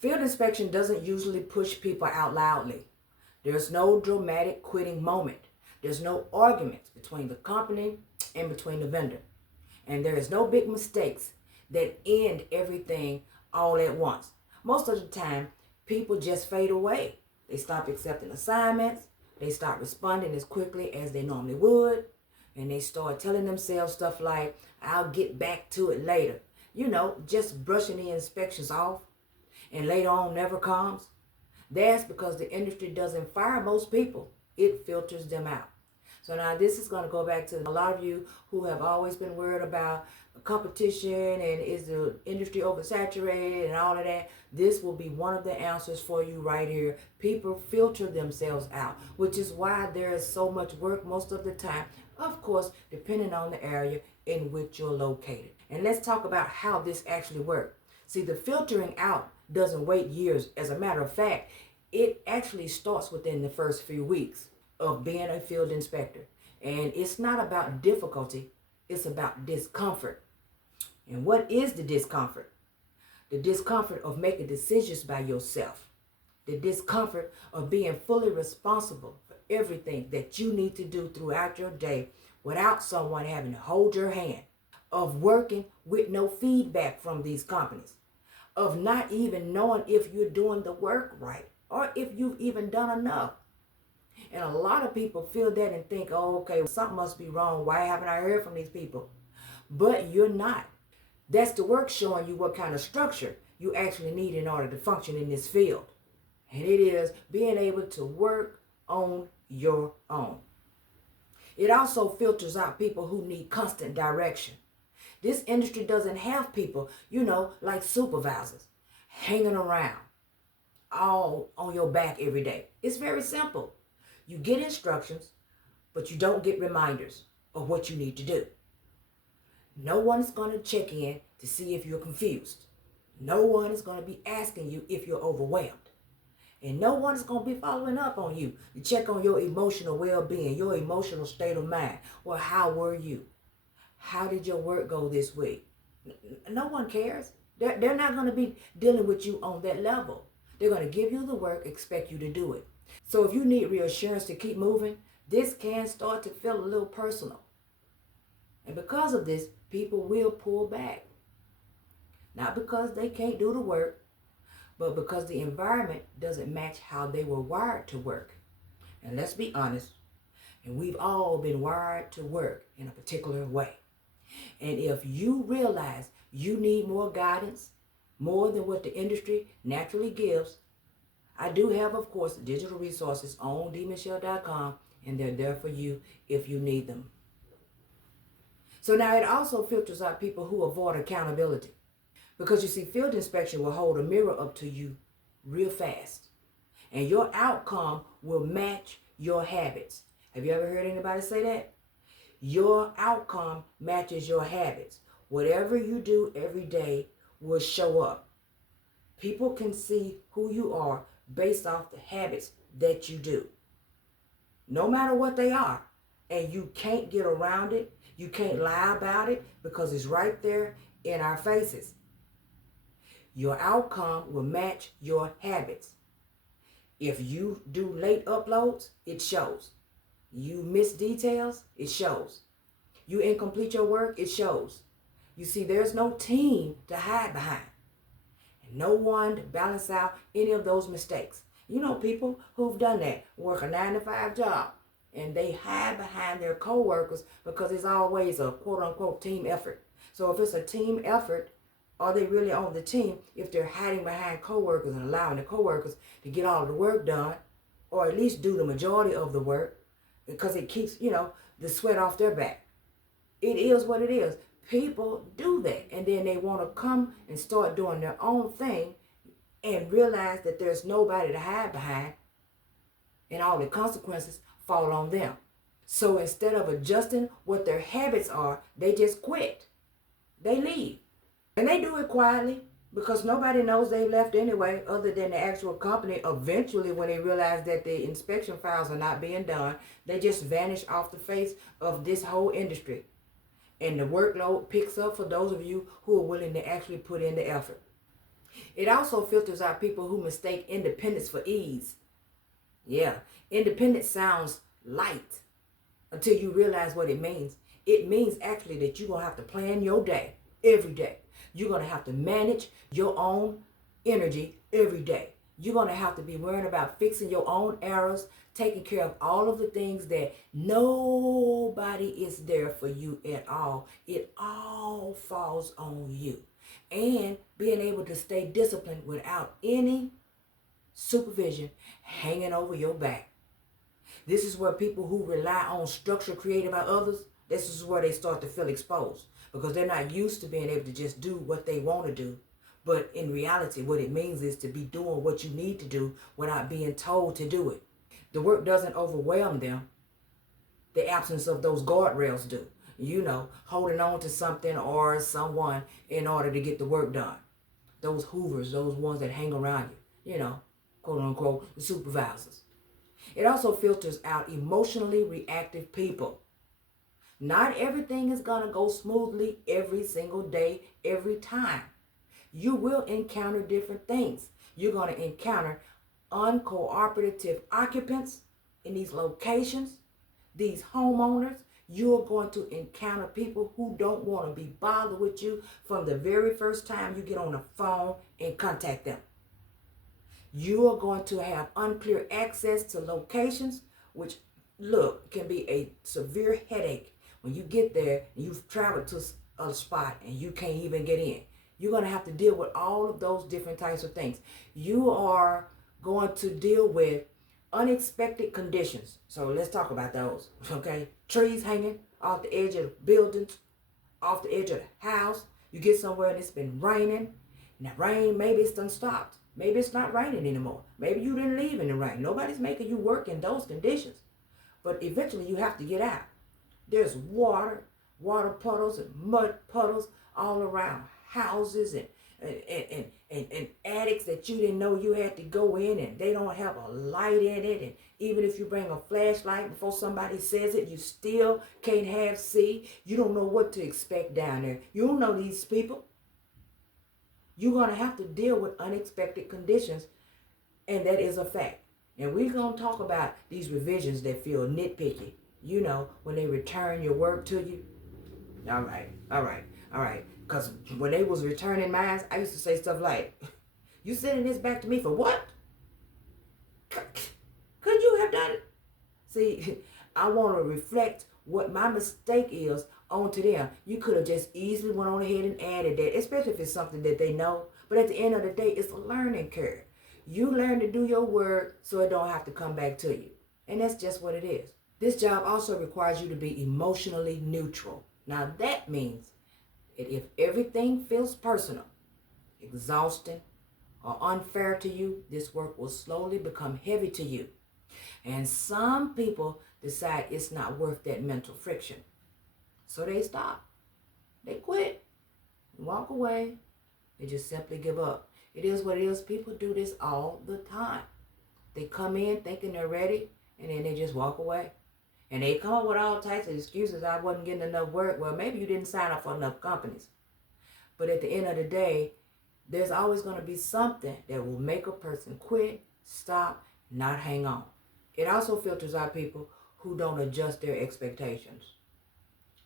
Field inspection doesn't usually push people out loudly. There's no dramatic quitting moment. There's no arguments between the company and between the vendor. And there is no big mistakes that end everything all at once. Most of the time, people just fade away. They stop accepting assignments. They start responding as quickly as they normally would. And they start telling themselves stuff like, I'll get back to it later. Just brushing the inspections off. And later on never comes. That's because the industry doesn't fire most people. It filters them out. So now this is going to go back to a lot of you who have always been worried about competition and is the industry oversaturated and all of that. This will be one of the answers for you right here. People filter themselves out, which is why there is so much work most of the time, of course, depending on the area in which you're located. And let's talk about how this actually works. See, the filtering out doesn't wait years. As a matter of fact, it actually starts within the first few weeks of being a field inspector. And it's not about difficulty, it's about discomfort. And what is the discomfort? The discomfort of making decisions by yourself. The discomfort of being fully responsible for everything that you need to do throughout your day without someone having to hold your hand. Of working with no feedback from these companies. Of not even knowing if you're doing the work right or if you've even done enough. And a lot of people feel that and think, oh, okay, something must be wrong. Why haven't I heard from these people? But you're not. That's the work showing you what kind of structure you actually need in order to function in this field. And it is being able to work on your own. It also filters out people who need constant direction. This industry doesn't have people, like supervisors hanging around all on your back every day. It's very simple. You get instructions, but you don't get reminders of what you need to do. No one's going to check in to see if you're confused. No one is going to be asking you if you're overwhelmed. And no one is going to be following up on you to check on your emotional well-being, your emotional state of mind. Well, how were you? How did your work go this week? No one cares. They're not going to be dealing with you on that level. They're going to give you the work, expect you to do it. So if you need reassurance to keep moving, this can start to feel a little personal. And because of this, people will pull back. Not because they can't do the work, but because the environment doesn't match how they were wired to work. And let's be honest, and we've all been wired to work in a particular way. And if you realize you need more guidance, more than what the industry naturally gives, I do have, of course, digital resources on dmichelle.com, and they're there for you if you need them. So now it also filters out people who avoid accountability. Because you see, field inspection will hold a mirror up to you real fast. And your outcome will match your habits. Have you ever heard anybody say that? Your outcome matches your habits. Whatever you do every day will show up. People can see who you are based off the habits that you do. No matter what they are. And you can't get around it. You can't lie about it because it's right there in our faces. Your outcome will match your habits. If you do late uploads, it shows. You miss details, it shows. You incomplete your work, it shows. You see, there's no team to hide behind. And no one to balance out any of those mistakes. You know people who've done that, work a 9-to-5 job, and they hide behind their coworkers because it's always a quote-unquote team effort. So if it's a team effort, are they really on the team if they're hiding behind coworkers and allowing the coworkers to get all of the work done, or at least do the majority of the work, because it keeps, the sweat off their back. It is what it is. People do that, and then they want to come and start doing their own thing and realize that there's nobody to hide behind, and all the consequences fall on them. So instead of adjusting what their habits are, they just quit. They leave. And they do it quietly because nobody knows they left anyway other than the actual company. Eventually, when they realize that the inspection files are not being done, they just vanish off the face of this whole industry. And the workload picks up for those of you who are willing to actually put in the effort. It also filters out people who mistake independence for ease. Yeah, independence sounds light until you realize what it means. It means actually that you're going to have to plan your day every day. You're going to have to manage your own energy every day. You're going to have to be worrying about fixing your own errors, taking care of all of the things that nobody is there for you at all. It all falls on you. And being able to stay disciplined without any supervision hanging over your back. This is where people who rely on structure created by others, this is where they start to feel exposed because they're not used to being able to just do what they want to do. But in reality, what it means is to be doing what you need to do without being told to do it. The work doesn't overwhelm them. The absence of those guardrails do. You know, holding on to something or someone in order to get the work done. Those hoovers, those ones that hang around you, you know, quote unquote, the supervisors. It also filters out emotionally reactive people. Not everything is going to go smoothly every single day, every time. You will encounter different things. You're going to encounter uncooperative occupants in these locations, these homeowners. You're going to encounter people who don't want to be bothered with you from the very first time you get on the phone and contact them. You are going to have unclear access to locations, which, look, can be a severe headache when you get there and you've traveled to a spot and you can't even get in. You're going to have to deal with all of those different types of things. You are going to deal with unexpected conditions. So let's talk about those, okay? Trees hanging off the edge of the buildings, off the edge of the house. You get somewhere and it's been raining. And that rain, maybe it's done stopped. Maybe it's not raining anymore. Maybe you didn't leave in the rain. Nobody's making you work in those conditions. But eventually you have to get out. There's water puddles and mud puddles all around houses and attics that you didn't know you had to go in, and they don't have a light in it. And even if you bring a flashlight before somebody says it, you still can't see. You don't know what to expect down there. You don't know these people. You're going to have to deal with unexpected conditions, and that is a fact. And we're going to talk about these revisions that feel nitpicky, you know, when they return your work to you. All right. Because when they was returning mine, I used to say stuff like, you sending this back to me for what? Could you have done it? See, I want to reflect what my mistake is onto them. You could have just easily went on ahead and added that, especially if it's something that they know. But at the end of the day, it's a learning curve. You learn to do your work so it don't have to come back to you. And that's just what it is. This job also requires you to be emotionally neutral. Now that means that if everything feels personal, exhausting, or unfair to you, this work will slowly become heavy to you. And some people decide it's not worth that mental friction. So they stop. They quit. Walk away. They just simply give up. It is what it is. People do this all the time. They come in thinking they're ready, and then they just walk away. And they come up with all types of excuses. I wasn't getting enough work. Well, maybe you didn't sign up for enough companies. But at the end of the day, there's always going to be something that will make a person quit, stop, not hang on. It also filters out people who don't adjust their expectations.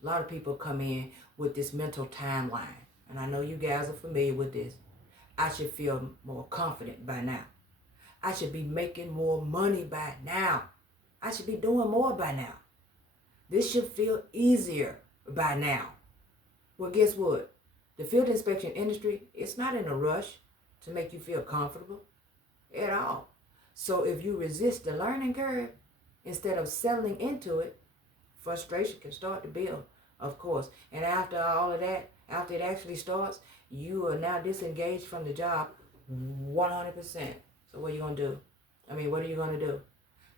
A lot of people come in with this mental timeline. And I know you guys are familiar with this. I should feel more confident by now. I should be making more money by now. I should be doing more by now. This should feel easier by now. Well, guess what? The field inspection industry, it's not in a rush to make you feel comfortable at all. So if you resist the learning curve, instead of settling into it, frustration can start to build, of course. And after all of that, after it actually starts, you are now disengaged from the job 100%. So what are you going to do? What are you going to do?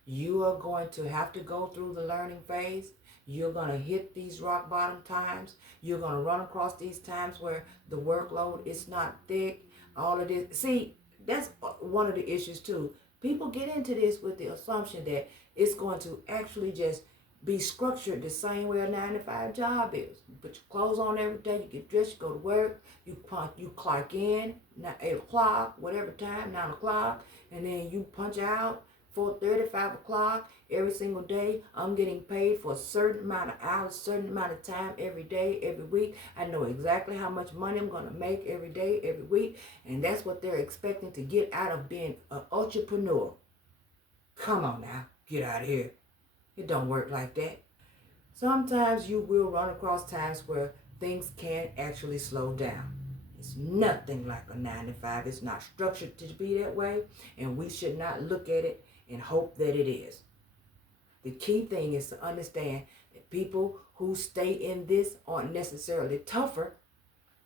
You are going to have to go through the learning phase. You're going to hit these rock bottom times. You're going to run across these times where the workload is not thick. All of this. See, that's one of the issues too. People get into this with the assumption that it's going to actually just be structured the same way a 9 to 5 job is. You put your clothes on every day, you get dressed, you go to work, you clock in, 8 o'clock, whatever time, 9 o'clock, and then you punch out 4:30, 5 o'clock every single day. I'm getting paid for a certain amount of hours, certain amount of time every day, every week. I know exactly how much money I'm going to make every day, every week, and that's what they're expecting to get out of being an entrepreneur. Come on now, get out of here. It don't work like that. Sometimes you will run across times where things can actually slow down. It's nothing like a 9 to 5. It's not structured to be that way, and we should not look at it and hope that it is. The key thing is to understand that people who stay in this aren't necessarily tougher.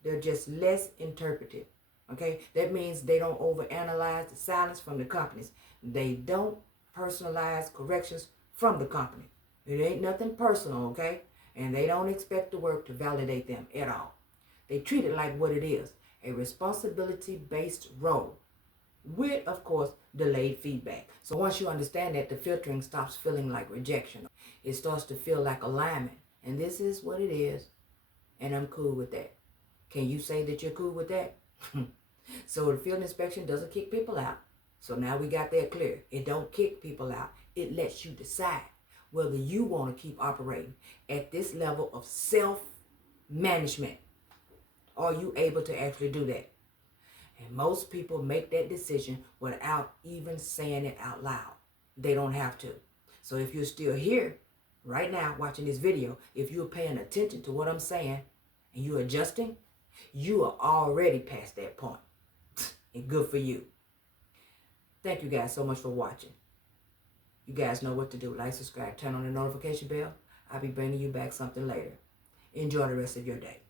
They're just less interpretive. Okay? That means they don't overanalyze the silence from the companies. They don't personalize corrections from the company. It ain't nothing personal, okay? And they don't expect the work to validate them at all. They treat it like what it is, a responsibility-based role with, of course, delayed feedback. So once you understand that, the filtering stops feeling like rejection. It starts to feel like alignment. And this is what it is, and I'm cool with that. Can you say that you're cool with that? So the field inspection doesn't kick people out. So now we got that clear. It don't kick people out. It lets you decide whether you want to keep operating at this level of self-management. Are you able to actually do that? And most people make that decision without even saying it out loud. They don't have to. So if you're still here right now watching this video, if you're paying attention to what I'm saying and you're adjusting, you are already past that point. And good for you. Thank you guys so much for watching. You guys know what to do. Like, subscribe, turn on the notification bell. I'll be bringing you back something later. Enjoy the rest of your day.